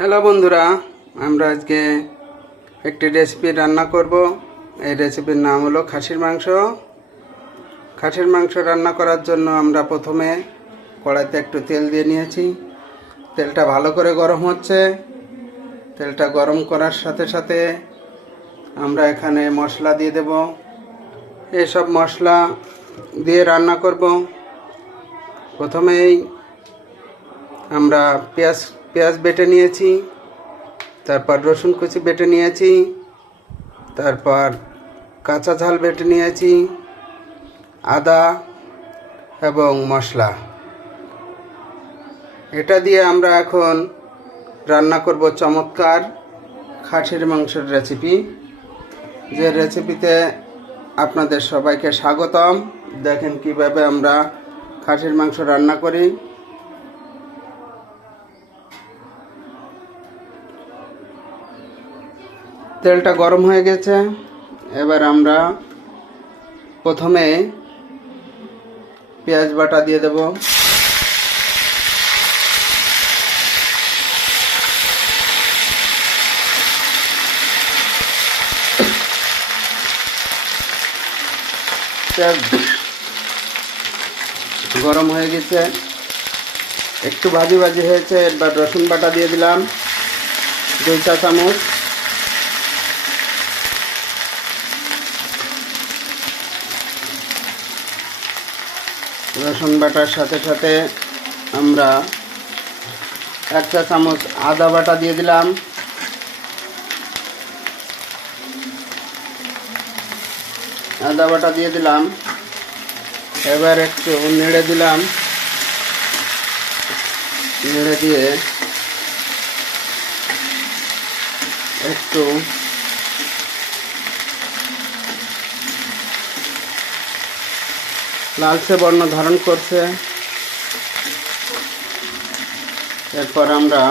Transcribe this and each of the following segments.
Hello বন্ধুরা, আমরা আজকে একটি রেসিপি রান্না করব। এই রেসিপির নাম হলো খাসির মাংস। খাসির মাংস রান্না করার জন্য আমরা প্রথমে কড়াইতে একটু তেল দিয়ে নিয়েছি। তেলটা ভালো করে গরম হচ্ছে। তেলটা গরম করার সাথে সাথে আমরা এখানে মশলা দিয়ে দেব। এসব মশলা দিয়ে রান্না করব। প্রথমেই আমরা পেঁয়াজ বেটে নিয়েছি, তারপর রসুন কুচি বেটে নিয়েছি, তারপর কাঁচা ঝাল বেটে নিয়েছি, আদা এবং মশলা। এটা দিয়ে আমরা এখন রান্না করব চমৎকার খাসির মাংসের রেসিপি, যে রেসিপিতে আপনাদের সবাইকে স্বাগতম। দেখেন কিভাবে আমরা খাসির মাংস রান্না করি। তেলটা গরম হয়ে গেছে। এবার আমরা প্রথমে পেঁয়াজ বাটা দিয়ে দেব। পেঁয়াজ গরম হয়ে গেছে, একটু ভাজি ভাজি হয়েছে। এবার রসুন বাটা দিয়ে দিলাম 2 চা চামচ। রসুন বাটার সাথে সাথে আমরা 1 চা চামচ আদা বাটা দিয়ে দিলাম। আদা বাটা দিয়ে দিলাম। এবার একটু নেড়ে দিলাম। নেড়ে দিয়ে একটু লালচে বর্ণ ধারণ করছে। এরপর আমরা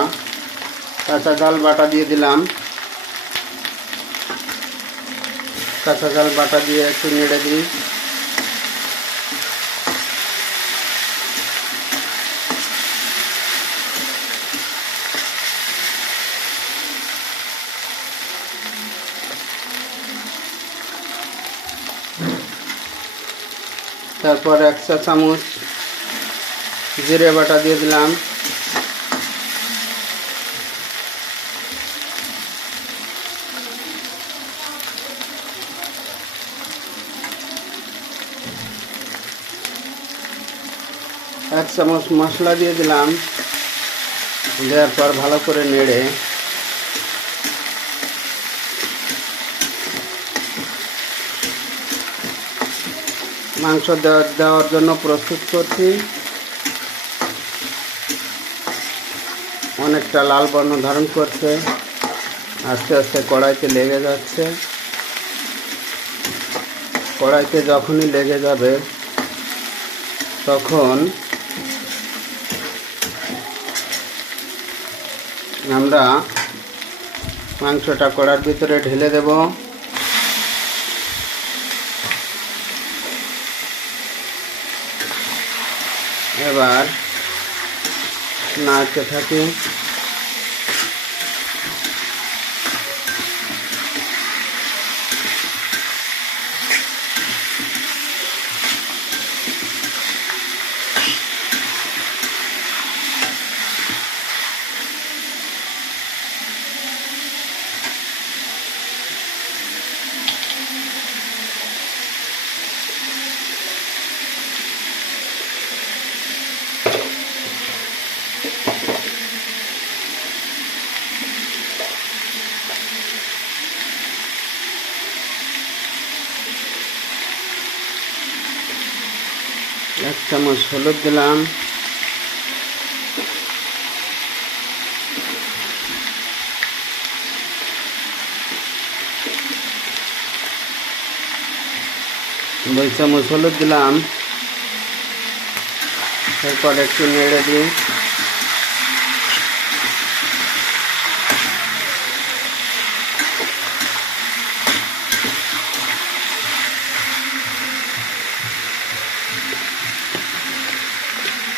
কাঁচা ঝাল বাটা দিয়ে দিলাম। কাঁচা ঝাল বাটা দিয়ে একটু নেড়ে দিই। তারপর 1 চা চামচ জিরে বাটা দিয়ে দিলাম। এক চামচ মশলা দিয়ে দিলাম। দেওয়ার পর ভালো করে নেড়ে মাংস দেওয়ার জন্য প্রস্তুত করছি। অনেকটা লাল বর্ণ ধারণ করছে, আস্তে আস্তে কড়াইতে লেগে যাচ্ছে। কড়াইতে যখনই লেগে যাবে তখন আমরা মাংসটা কড়ার ভিতরে ঢেলে দেব। এবার নাড়তে থাকি। এক চামচ হলুদ দিলাম। দুই চামচ হলুদ দিলাম। এরপর একটু নেড়ে দিই।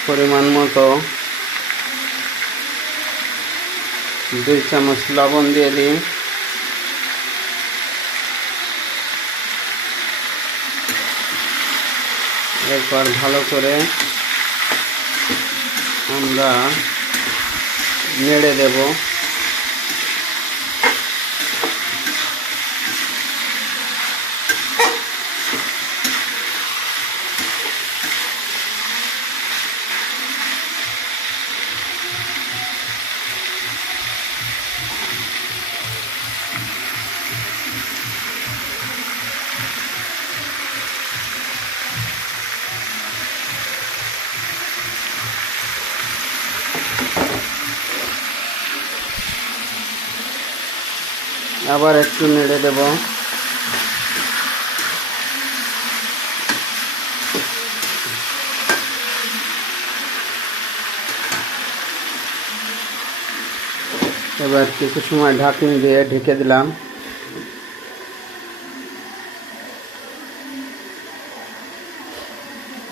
পরিমাণ মতো 2 চামচ লবণ দিয়ে দিই। এরপর ভালো করে আমরা নেড়ে দেব। আবার একটু নেড়ে দেব। এবার কিছু সময় ঢাকনি দিয়ে ঢেকে দিলাম।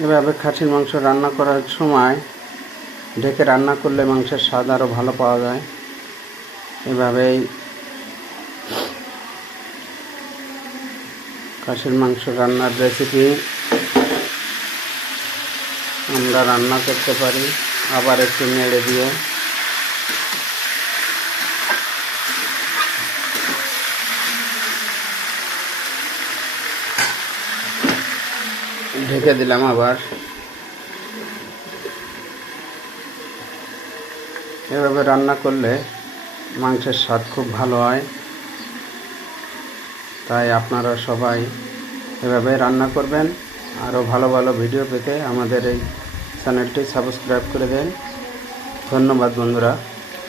এভাবে খাসির মাংস রান্না করার সময় ঢেকে রান্না করলে মাংসের স্বাদ আরও ভালো পাওয়া যায়। এভাবেই খাসির মাংস রান্নার রেসিপি আমরা রান্না করতে পারি। আবার একটু নেড়ে দিয়ে ঢেকে দিলাম। আবার এভাবে রান্না করলে মাংসের স্বাদ খুব ভালো হয়। তাই আপনারা সবাই এভাবে রান্না করবেন। আরও ভালো ভালো ভিডিও পেতে আমাদের এই চ্যানেলটি সাবস্ক্রাইব করে দেন। ধন্যবাদ বন্ধুরা।